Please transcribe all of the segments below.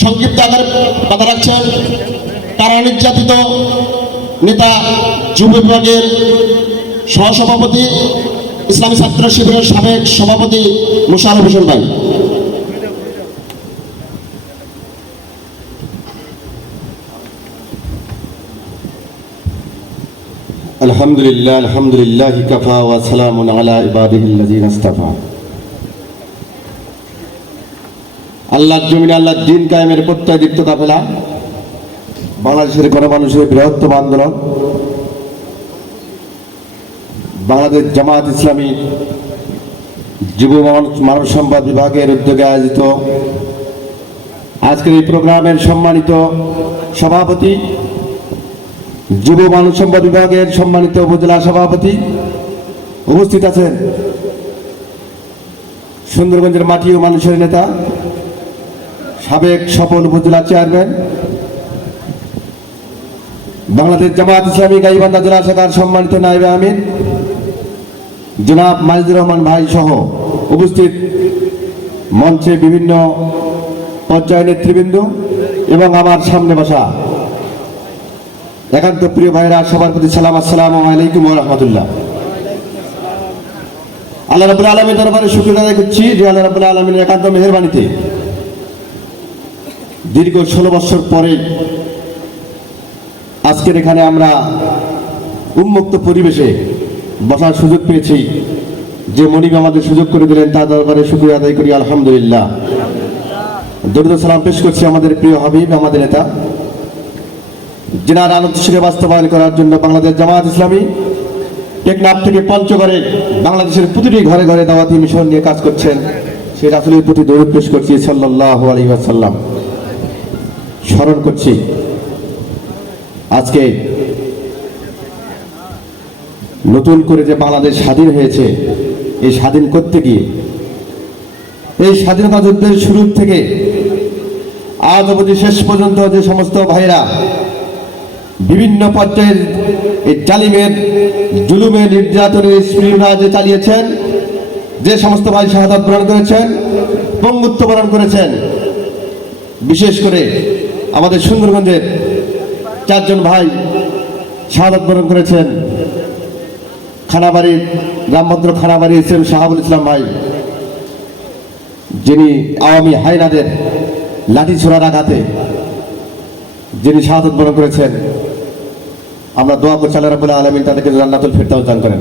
সংক্ষিপ্ত আকারে কথা রাখছেন। তারা নির্যাতিত নেতা যুব বিভাগের সহসভাপতি, ইসলামী ছাত্র শিবিরের সাবেক সভাপতি মুশার হোসেন ভাই। আলহামদুলিল্লাহ আলহামদুলিল্লাহ কফা ওয়া সালামুন আলা ইবাদিহিল্লাযিনা ইসতাফা। আল্লাহর জমিনে আল্লাহর দিন কায়েমের প্রত্যয় দীপ্ত কাফেলা, বাংলাদেশের গণমানুষের বৃহত্তম আন্দোলন, বাংলাদেশ জামাত ইসলামী যুব মানব সম্পদ বিভাগের উদ্যোগে আয়োজিত আজকের এই প্রোগ্রামের সম্মানিত সভাপতি, যুব মানব সম্পদ বিভাগের সম্মানিত উপজেলা সভাপতি উপস্থিত আছেন সুন্দরগঞ্জের মাটি ও মানুষের নেতা সাবেক সফল উপজেলা চেয়ারম্যান, বাংলাদেশ জামাত ইসলামী গাইবান্ধা জেলা শাখার সম্মানিত নাইবে আমিন জনাব মাজিদুর রহমান ভাই সহ উপস্থিত মঞ্চে বিভিন্ন পর্যায় নেতৃবৃন্দ এবং আমার সামনে বসা একান্ত প্রিয় ভাইরা, সবার প্রতি সালাম, আসসালাম আলাইকুম রহমতুল্লাহ। আল্লাহ রাবুল আলমীর দরবারে শুক্রিয়া আদায় করছি যে আল্লাহ রাবুল আলমীর একান্ত মেহরবানিতে দীর্ঘ ষোলো বছর পরে আজকের এখানে আমরা উন্মুক্ত পরিবেশে বসার সুযোগ পেয়েছি। যে মনিব আমাদের সুযোগ করে দিলেন, তার দরবারে শুক্রিয়া আদায় করি, আলহামদুলিল্লাহ। দরুদ সালাম পেশ করছি আমাদের প্রিয় হাবিব, আমাদের নেতা। জেনার আলোচনা বাস্তবায়ন করার জন্য বাংলাদেশ জামায়াত ইসলামী টেকনাফ থেকে পঞ্চগড়ে বাংলাদেশের প্রতিটি ঘরে ঘরে দাওয়াতি মিশন নিয়ে কাজ করছেন। সেই রাসুলের প্রতি দৌড় পেশ করছি সাল্লাহ আলী আসাল্লাম স্মরণ করছি। আজকে নতুন করে যে বাংলাদেশ স্বাধীন হয়েছে, এই স্বাধীন করতে গিয়ে, এই স্বাধীনতা যুদ্ধের শুরু থেকে আজ অবধি শেষ পর্যন্ত যে সমস্ত ভাইরা বিভিন্ন পর্যায়ের এই জালিমের, জুলুমের নির্যাতনের স্প্রিমরা যে চালিয়েছেন, যে সমস্ত ভাই শাহাদাত বরণ করেছেন, পঙ্গুত্ব বরণ করেছেন, বিশেষ করে আমাদের সুন্দরগঞ্জের চারজন ভাই শাহাদাত বরণ করেছেন। খানাবাড়ির রামভদ্র খানাবাড়ি এস এম শাহাবুল ইসলাম ভাই। যিনি আওয়ামী হাইনাদের লাঠি ছোড়ার আঘাতে যিনি শাহাদত বরণ করেছেন, আমরা দোয়া করছি আল্লাহ রাবুল্লাহ আলমিন তাদেরকে জান্নাতুল ফেরদাউস দান করেন।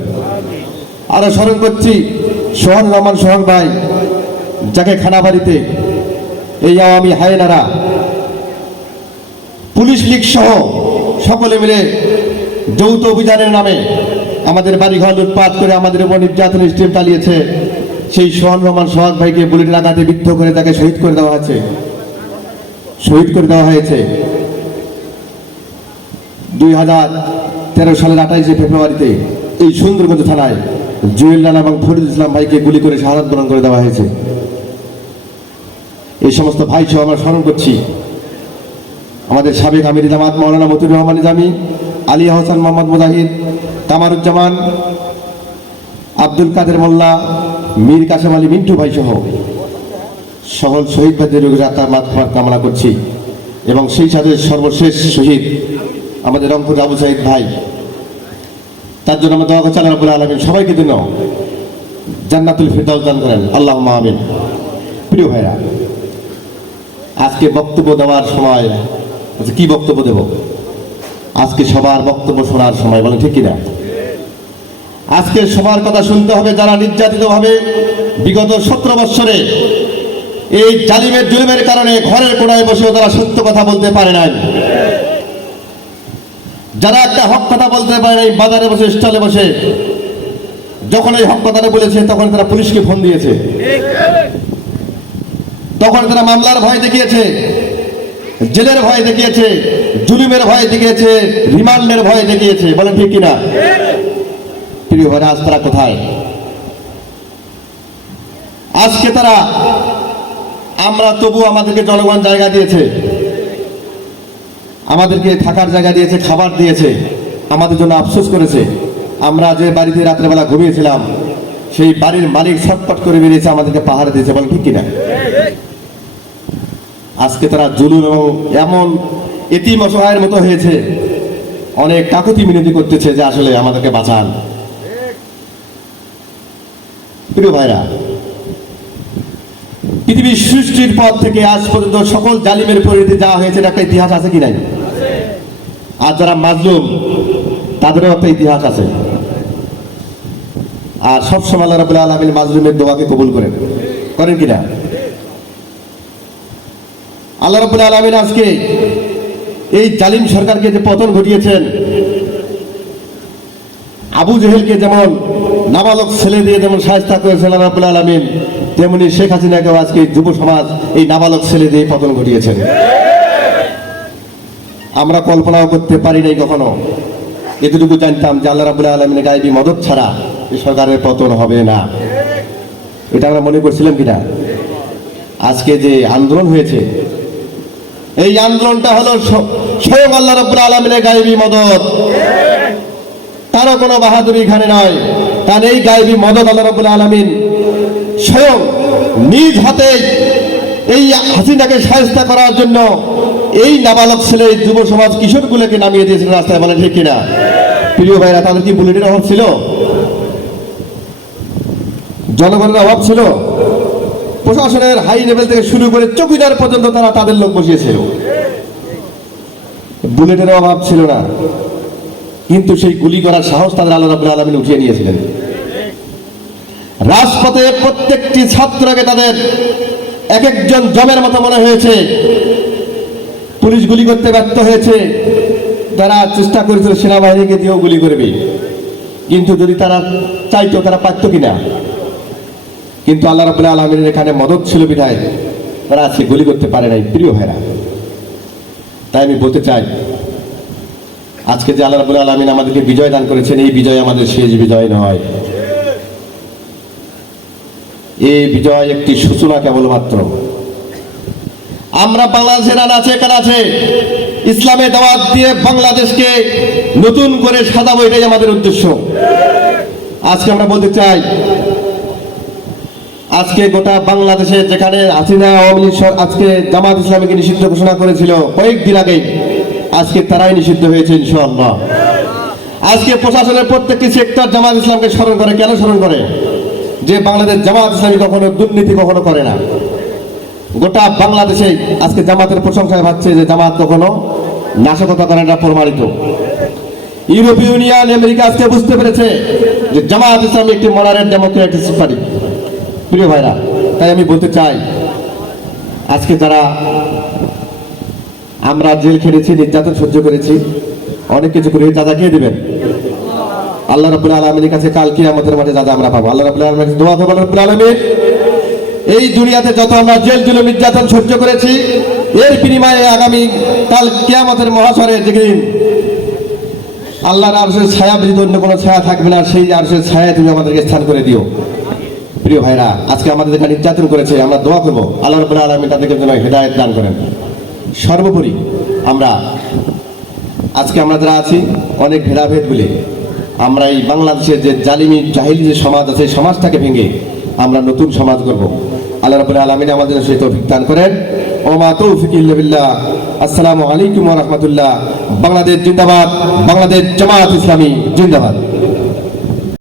আরও স্মরণ করছি সোহান রহমান সোহান ভাই, যাকে খানাবাড়িতে এই আওয়ামী হায়নারা পুলিশ লীগ সহ সকলে মিলে যৌথ অভিযানের নামে আমাদের বাড়িঘর লুটপাট করে আমাদের উপর নির্যাতন স্টিম চালিয়েছে। সেই সোহান রহমান সোহাগ ভাইকে বুলেট লাগাতে বিদ্ধ করে তাকে শহীদ করে দেওয়া হয়েছে। শহীদ করে দেওয়া হয়েছে। দুই হাজার তেরো সালের আঠাইশে ফেব্রুয়ারিতে এই সুন্দরগঞ্জ থানায় জুয়েল রানা এবং ফরিদ ইসলাম ভাইকে গুলি করে শাহাদ বরণ করে দেওয়া হয়েছে। এই সমস্ত ভাই সহ আমরা স্মরণ করছি। আমাদের সাবেক আমির জামাত মৌলানা মতুর রহমান নিজামি, আলী হাসান মোহাম্মদ মুজাহিদ কামারুজ্জামান আব্দুল কাদের মোল্লা, মীর কাসেম আলী মিন্টু ভাই সহ সকল শহীদ ভাইদের আত্মার মাত্রার কামনা করছি। এবং সেই সাথে সর্বশেষ শহীদ আমাদের রংপুর আবু সাহিদ ভাই। তার জন্য আমরা দোয়া করছি, আল্লাহ রাবুল আলমিন সবাইকে দিন জান্নাতুল ফিরদাউস দান করেন। আল্লাহ আমিন। প্রিয় ভাইরা, আজকে বক্তব্য দেওয়ার সময় আচ্ছা কি বক্তব্য দেব? আজকে সবার বক্তব্য শোনার সময়, বলেন, ঠিক কিনা? আজকে সবার কথা শুনতে হবে যারা নির্যাতিত ভাবে বিগত সতেরো বৎসরে এই জালিমের জুলুমের কারণে ঘরের কোনায় বসেও তারা সত্য কথা বলতে পারে নাই। যারা একটা হক কথা বলতে পারে নাই, বাজারে বসে, স্টলে বসে, যখন এই হক কথাটা বলেছে, তখন তারা পুলিশকে ফোন দিয়েছে। তখন তারা মামলার ভয় দেখিয়েছে। জেলের ভয় দেখিয়েছে, জুলুমের ভয় দেখিয়েছে, রিমান্ডের ভয় দেখিয়েছে, বলেন ঠিক কিনা? প্রিয় ভাইরা আজ তারা কোথায়? আজকে তারা, আমরা তবু আমাদেরকে জনগণ জায়গা দিয়েছে। আমাদেরকে থাকার জায়গা দিয়েছে, খাবার দিয়েছে, আমাদের জন্য আফসোস করেছে। আমরা যে বাড়িতে রাত্রেবেলা ঘুমিয়েছিলাম, সেই বাড়ির মালিক ছটপট করে বেরিয়েছে, আমাদেরকে পাহাড় দিয়েছে বলে ঠিক কিনা? আজকে তারা এবং এমন এতিম অসহায়ের মতো হয়েছে। অনেক কাকতি মিনতি করতেছে যে আসলে আমাদেরকে বাঁচান। প্রিয় ভাইরা, পৃথিবীর সৃষ্টির পর থেকে আজ পর্যন্ত সকল জালিমের পরিণতি যাওয়া হয়েছে একটা ইতিহাস আছে কি নাই? আর যারা মাজলুম, তাদেরও একটা ইতিহাস আছে। আর সবসময় আল্লাহ রাবুল আলমিন মাজলুমের দোয়াকে কবুল করেন। করেন কিনা আল্লাহ রাবুল আলমিন আজকে এই জালিম সরকারকে যে পতন ঘটিয়েছেন, আবু জেহেলকে যেমন নাবালক ছেলে দিয়ে যেমন সাহেস্তা করেছেন আল্লাহ রাবুল আলমিন, তেমনি শেখ হাসিনাকেও আজকে যুব সমাজ এই নাবালক ছেলে দিয়ে পতন ঘটিয়েছেন। আমরা কল্পনাও করতে পারি নাই কখনো। এতটুকু জানতাম যে আল্লাহ রাবুল আলমিনের গায়েবী মদত ছাড়া এই সরকারের পতন হবে না। এটা আমরা মনে করছিলাম কিনা? আজকে যে আন্দোলন হয়েছে এই আন্দোলনটা হলো স্বয়ং আল্লাহ রাবুল আলমিনের গায়েবী মদত। তারও কোনো বাহাদুরি এখানে নয় তার এই গায়েবী মদত আল্লাহ রাবুল আলমিন স্বয়ং নিজ হাতে এই হাসিনাকে সাহায্য করার জন্য এই নাবালক ছেলে যুব সমাজ কিশোরগুলোকে নামিয়ে দিয়েছিল রাস্তায় বলে ঠিক কিনা? প্রিয় ভাইরা, তাদের কি বুলেটের অভাব ছিল? জনগণের অভাব ছিল? প্রশাসনের হাই লেভেল থেকে শুরু করে চৌকিদার পর্যন্ত তারা তাদের লোক বসিয়েছিল বুলেটের অভাব ছিল না। কিন্তু সেই গুলি করার সাহস তাদের আল্লাহ রাবুল আলমিন উঠিয়ে নিয়েছিলেন। রাজপথে প্রত্যেকটি ছাত্রকে তাদের এক একজন জমের মতো মনে হয়েছে। পুলিশ গুলি করতে ব্যর্থ হয়েছে। তারা চেষ্টা করেছিল সেনাবাহিনীকে দিয়েও গুলি করবে। কিন্তু যদি তারা চাইতো তারা পারত কিনা কিন্তু আল্লাহ রাবুল্লাহ আলমিনের এখানে মদত ছিল বিধায় তারা আজকে গুলি করতে পারে নাই, প্রিয় ভাইরা। তাই আমি বলতে চাই, আজকে যে আল্লাহ রাবুল্লাহ আলমিন আমাদেরকে বিজয় দান করেছেন, এই বিজয় আমাদের শেষ বিজয় নয়। এই বিজয় একটি সূচনা কেবলমাত্র। আমরা বাংলাদেশের আনাচে কানাচে ইসলামের দাওয়াত দিয়ে বাংলাদেশকে নতুন করে সাজাবো, এটাই আমাদের উদ্দেশ্য। আজকে আমরা বলতে চাই আজকে গোটা বাংলাদেশে যেখানে হাসিনা, আওয়ামী আজকে জামাত ইসলামীকে নিষিদ্ধ ঘোষণা করেছিল, কয়েকদিন আগে আজকে তারাই নিষিদ্ধ হয়েছে, ইনশাআল্লাহ। আজকে প্রশাসনের প্রত্যেকটি সেক্টর জামাত ইসলামকে স্মরণ করে, কেন স্মরণ করে? যে বাংলাদেশ জামাত ইসলামী কখনো দুর্নীতি কখনো করে না। গোটা বাংলাদেশে আজকে জামাতের প্রশংসায় পাচ্ছে যে জামাত কখনো নাশকতা করে না, প্রমাণিত। ইউরোপীয় ইউনিয়ন আমেরিকা আজকে বুঝতে পেরেছে যে জামাত ইসলামী একটি মডারেট ডেমোক্রেটিক পার্টি প্রিয় ভাইরা, তাই আমি বলতে চাই, আজকে যারা আমরা জেল খেটেছি, নির্যাতন সহ্য করেছি, অনেক কিছু করে দাদা কে দিবেন? আল্লাহ রাবুল আলমীর কাছে কালকে আমাদের মাঝে দাদা আমরা পাবো। আল্লাহ রাবুল আলমীর দোয়া আল্লাহ রাবুল এই দুনিয়াতে যত আমরা জেল, জুলুম, নির্যাতন সহ্য করেছি, এর বিনিময়ে আগামী কাল কেয়ামতের মহাসরে যেদিন আল্লাহর আরশের ছায়া ব্যতীত অন্য কোনো ছায়া থাকবে না, সেই আরশের ছায়া তুমি আমাদেরকে স্থান করে দিও। প্রিয় ভাইরা, আজকে আমাদের এখানে নির্যাতন করেছে, আমরা দোয়া করব, আল্লাহ রবুল্লাহ আলমী তাদেরকে যেন হেদায়ত দান করেন। সর্বোপরি আমরা, আজকে আমরা যারা আছি, অনেক ভেদাভেদ বলে, আমরা এই বাংলাদেশের যে জালিমি জাহিলি যে সমাজ আছে সেই সমাজটাকে ভেঙে আমরা নতুন সমাজ করব আল্লাহ রাবুল আলমিন আমাদের সেই তৌফিক দান করেন। ওমা তৌফিক ইল্লা বিল্লাহ। আসসালামু আলাইকুম রাহমাতুল্লাহ। বাংলাদেশ জিন্দাবাদ, বাংলাদেশ জামাত ইসলামী জিন্দাবাদ।